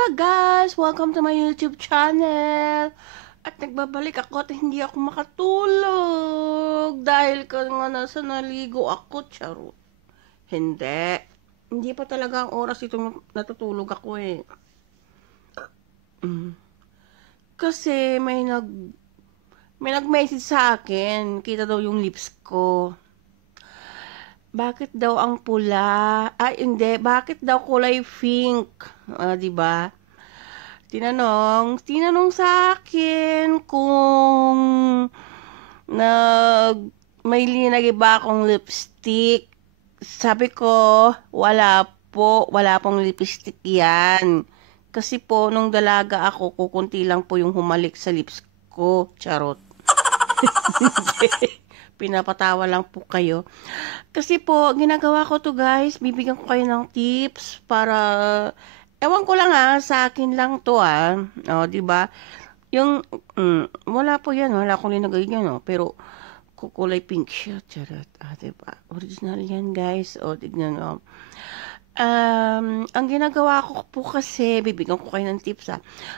Hello guys! Welcome to my YouTube channel! At nagbabalik ako at hindi ako makatulog dahil ka nga nasa naligo ako, charot. Hindi. Hindi pa talaga ang oras itong natutulog ako eh. Kasi may nag-message sa akin. Kita daw yung lips ko. Bakit daw ang pula? Ay, hindi. Bakit daw kulay pink? Di ba? Tinanong sa akin kung nag may linagay ba akong lipstick. Sabi ko, wala pong lipstick yan. Kasi po, nung dalaga ako, kukunti lang po yung humalik sa lips ko. Charot. Pinapatawa lang po kayo. Kasi po, ginagawa ko to guys, bibigyan ko kayo ng tips para, ewan ko lang sa akin lang to O, di ba? Yung, wala po yan, wala akong linagay yan, pero, kukulay pink siya, charot. Di ba? Original yan guys, tignan o. Ang ginagawa ko po kasi, bibigyan ko kayo ng tips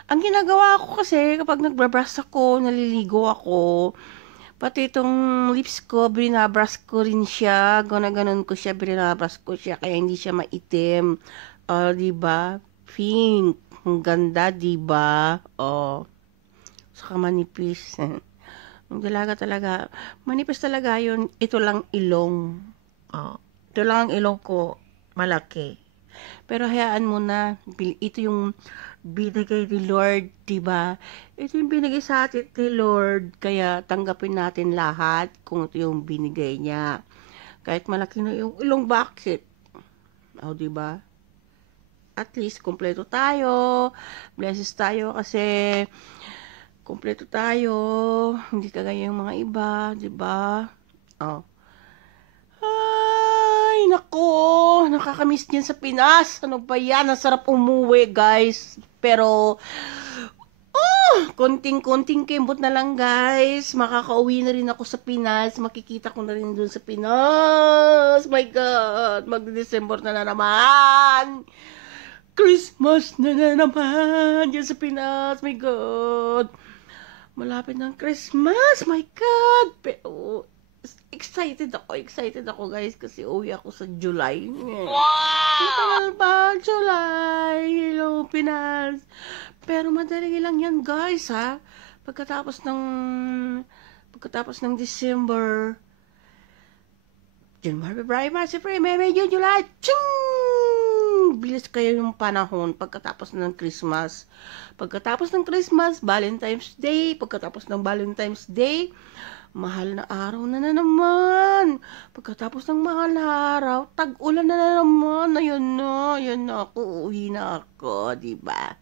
Ang ginagawa ko kasi, kapag nagbabrush ako, naliligo ako, pati itong lips ko, binabrush ko rin siya. Ganun ko siya, binabrush ko siya. Kaya hindi siya maitim. Diba? Pink. Ang ganda, diba? Saka manipis. Ang dalaga talaga. Manipis talaga yun. Ito lang ilong. Ito lang ang ilong ko. Malaki. Pero hayaan mo na. Ito yung binigay ni Lord, diba? Ito yung binigay sa atin ni Lord, kaya tanggapin natin lahat kung ito yung binigay niya. Kahit malaki na yung ilong, bakit? Diba? At least, kompleto tayo. Blesses tayo kasi kompleto tayo. Hindi kagaya yung mga iba, diba? Ay, nako, nakakamiss din sa Pinas. Ano ba yan? Ang sarap umuwi, guys. Pero, konting-konting kembot na lang guys. Makakauwi na rin ako sa Pinas. Makikita ko na rin dun sa Pinas. My God, mag-December na naman. Christmas na naman dyan sa Pinas. My God. Malapit ng Christmas. My God. Pero, excited ako guys kasi uwi ako sa July. Wow! Pa, July. Hello, Pinas. Pero madali lang yan guys Pagkatapos ng December, January, February, March, April, May, June, July, ching! Bilis kayo yung panahon pagkatapos ng Christmas. Pagkatapos ng Christmas, Valentine's Day. Pagkatapos ng Valentine's Day, mahal na araw na naman. Pagkatapos ng mahal na araw, tag-ulan na naman. Ayun na ako, uwi na ako, diba?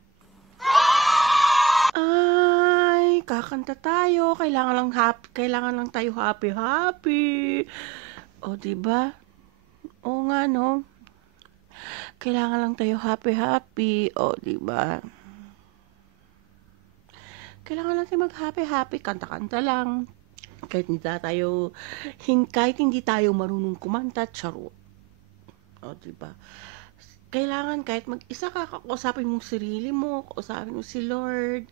Ay, kakanta tayo. Kailangan lang tayo happy. Diba? Oo nga, no? Kailangan lang tayo happy. Diba? Kailangan lang tayo mag-happy. Kanta-kanta lang. Kahit hindi tayo marunong kumanta, charot. Diba? Kailangan kahit mag-isa ka, kausapin mo sarili mo, kausapin mo si Lord,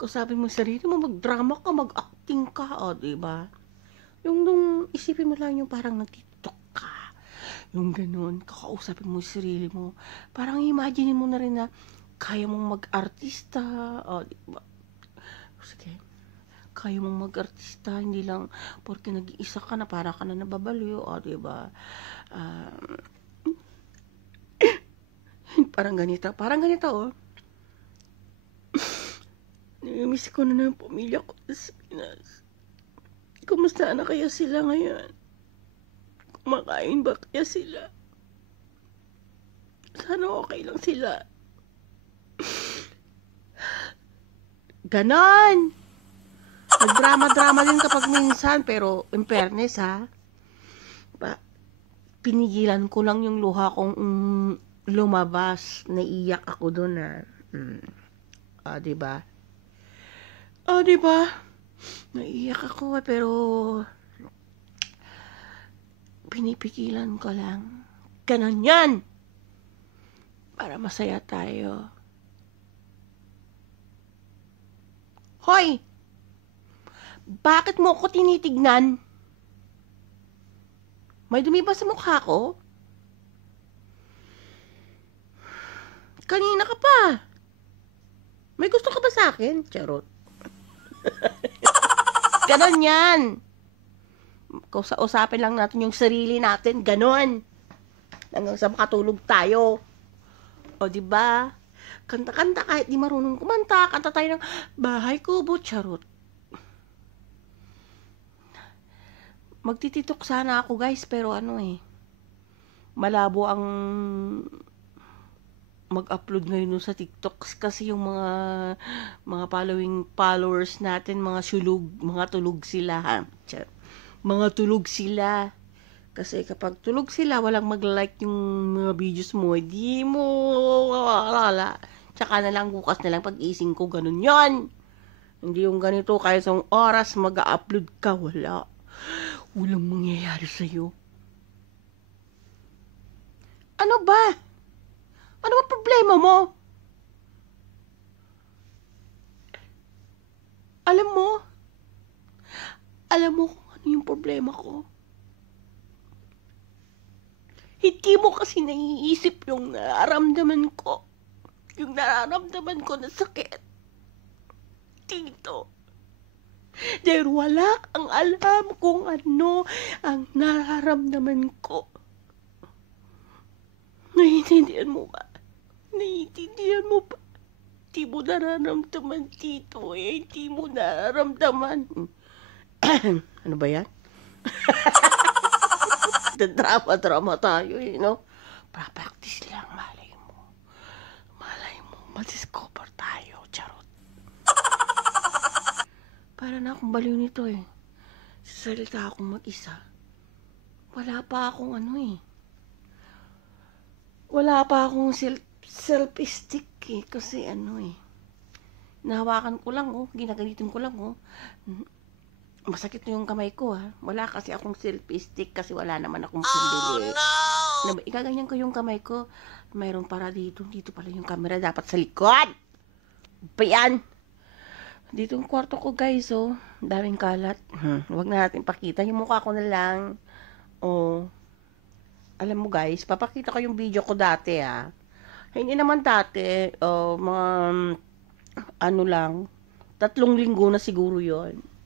kausapin mo sarili mo, mag-drama ka, mag-acting ka, diba? Yung nung isipin mo lang yung parang nag-tiktok ka, yung ganun, kakausapin mo sarili mo, parang imagine mo na rin na kaya mong mag-artista, diba? Sige, kaya mong mag-artista, hindi lang porque nag-iisa ka na, parang ka na nababaliw, diba? Parang ganito, Namimiss ko na ng pamilya ko sa Pinas. Kumusta na kaya sila ngayon? Kumakain ba kaya sila? Sana okay lang sila. Ganon! Nagdrama-drama din kapag minsan, pero in fairness pinigilan ko lang yung luha kong lumabas. Naiyak ako doon diba? Diba? Naiyak ako pero pinipigilan ko lang. Ganon yan! Para masaya tayo. Hoy! Bakit mo ako tinitignan? May dumi ba sa mukha ko? Kanina ka pa. May gusto ka ba sa akin? Charot. Ganon yan. Usapin lang natin yung sarili natin. Ganon. Hanggang sa makatulog tayo. O, diba? Kanta-kanta kahit di marunong kumanta. Kanta tayo ng Bahay Kubo. Charot. Magtititok sana ako guys, pero malabo ang mag-upload ngayon sa TikTok kasi yung mga followers natin, mga tulog sila ha. Mga tulog sila. Kasi kapag tulog sila, walang mag-like yung mga videos mo, di mo wala. Tsaka na lang bukas na lang pag-ising ko, ganun yon. Hindi yung ganito, kaya sa oras mag-upload ka, wala. Walang mangyayari sa'yo. Ano ba? Ano ba problema mo? Alam mo kung ano yung problema ko. Hindi mo kasi naiisip yung nararamdaman ko. Yung nararamdaman ko na sakit. Dito. Dahil wala kang alam kung ano ang nararamdaman ko. Naiintindihan mo ba? Naiintindihan mo ba? Di mo nararamdaman dito eh. Di mo nararamdaman. Ano ba yan? Drama tayo eh, no? Practice lang, malay mo. Madiscover tayo, charot. Para na akong baliw nito eh. Sasalita akong mag-isa. Wala pa akong Wala pa akong self-stick eh. Kasi nahawakan ko lang ginaganitin ko lang Masakit na yung kamay ko ha. Wala kasi akong self-stick kasi wala naman akong pambili. Oh, no! Ikaganyan ko yung kamay ko. Mayroon para dito. Dito pala yung camera. Dapat sa likod. Ba yan? Dito yung kwarto ko guys daming kalat. Huwag na natin pakita. Yung mukha ko na lang. Alam mo guys, papakita ko yung video ko dati Hindi naman dati. Mga lang. 3 linggo na siguro yon.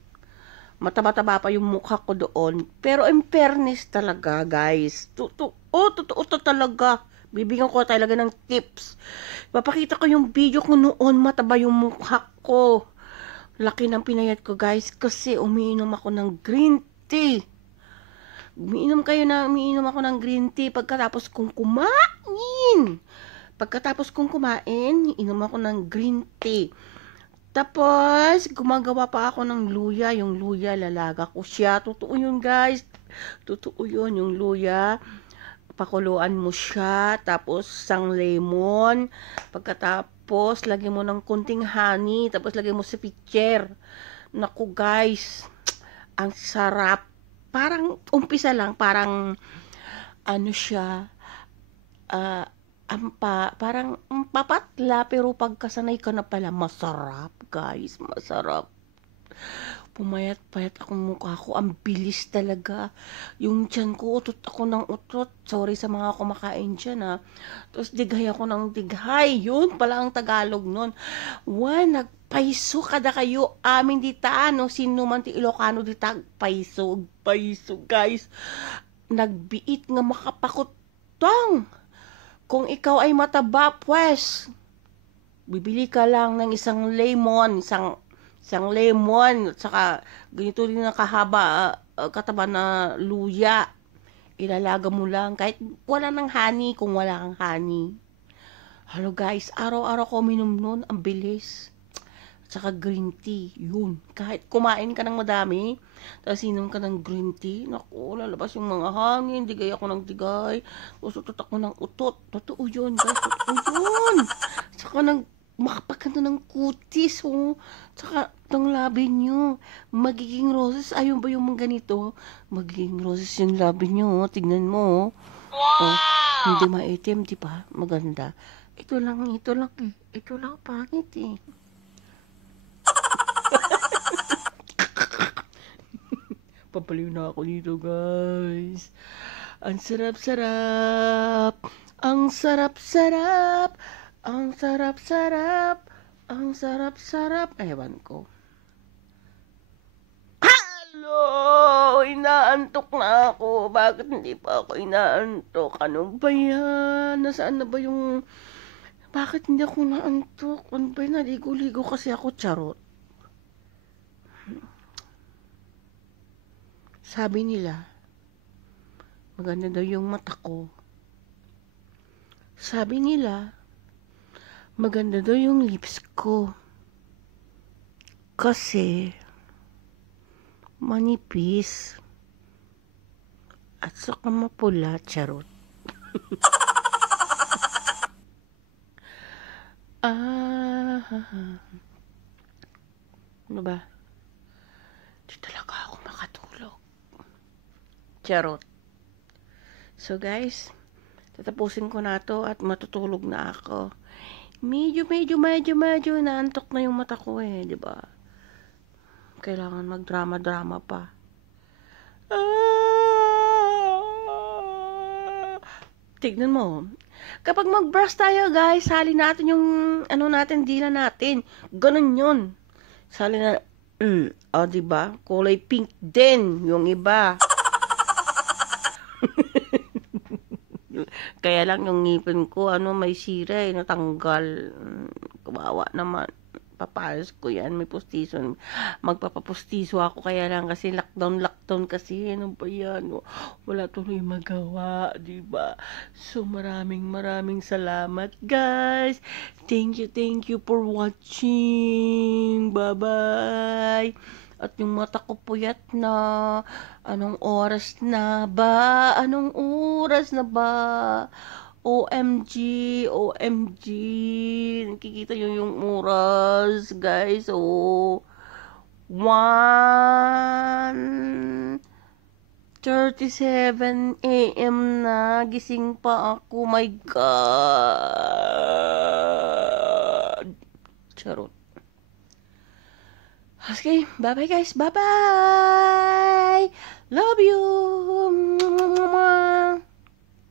Mataba-taba pa yung mukha ko doon. Pero in fairness talaga guys. Totoo to talaga. Bibigyan ko talaga ng tips. Papakita ko yung video ko noon. Mataba yung mukha ko. Laki ng pinayat ko guys kasi umiinom ako ng green tea. Umiinom ako ng green tea pagkatapos kong kumain. Inom ako ng green tea. Tapos, gumagawa pa ako ng luya. Yung luya, lalaga ko siya. Totoo yun guys. Totoo yun, yung luya. Pakuluan mo siya. Tapos, isang lemon. Pagkatapos, lagyan mo ng kunting honey. Tapos, lagyan mo sa pitcher. Naku guys, ang sarap. Parang, umpisa lang, parang, siya, parang papatla, pero pagkasanay ka na pala, masarap guys, masarap. Pumayat-payat akong mukha ko, ang bilis talaga. Yung tiyan ko, utot ako ng utot. Sorry sa mga kumakain dyan Tapos dighay ako ng dighay. Yun pala ang Tagalog nun. Nagpaiso kada kayo. Amin dita, sino man ti Ilocano dita, paiso guys. Nagbiit nga makapakutong. Kung ikaw ay mataba, pues, bibili ka lang ng isang lemon, saka ganito din na kahaba, kataba na luya. Ilalaga mo lang, kahit wala ng honey, kung wala kang honey. Hello guys, araw-araw ko minom nun, ang bilis. Saka green tea, yun. Kahit kumain ka ng madami, tapos inom ka ng green tea, naku, lalabas yung mga hangin, digay ako ng digay, utot ako ng utot. Totoo yun, guys, totoo yun. Saka makapagkanta ng kutis, Saka itong labi nyo, magiging roses. Ayun ba yung mga ganito? Magiging roses yung labi nyo, tignan mo, Wow! Hindi maitim, di ba? Maganda. Ito lang, pangit Papaliw na ako dito, guys. Ang sarap-sarap. Ang sarap-sarap. Ang sarap-sarap. Ang sarap-sarap. Ewan ko. Hello! Inaantok na ako. Bakit hindi pa ako inaantok? Ano ba yan? Nasaan na ba yung... Bakit hindi ako naantok? Ano ba yun? Naligo-ligo kasi ako, charot. Sabi nila, maganda daw yung mata ko. Sabi nila, maganda daw yung lips ko. Kasi, manipis. At saka mapula, charot. Ano ba? Di talaga ako makatulog. Charot. So guys, tatapusin ko na to at matutulog na ako. Medyo naantok na yung mata ko eh, di ba? Kailangan magdrama-drama pa. Tignan mo. Kapag mag-brush tayo, guys, sali natin yung ano natin, dila natin. Ganun yun. Sali na, diba? Kulay pink din yung iba. Kaya lang yung ngipin ko, may sira eh, natanggal. Kawawa naman. Papalas ko yan, may pustiso. Magpapapustiso ako, kaya lang kasi lockdown kasi, ano ba yan? Wala tuloy magawa, diba? So, maraming salamat, guys. Thank you for watching. Bye-bye. At yung mata ko puyat na. Anong oras na ba? OMG. Nakikita nyo yung oras, guys. 1:37 a.m. na. Gising pa ako. My God. Charot. Okay, bye-bye guys. Bye-bye. Love you.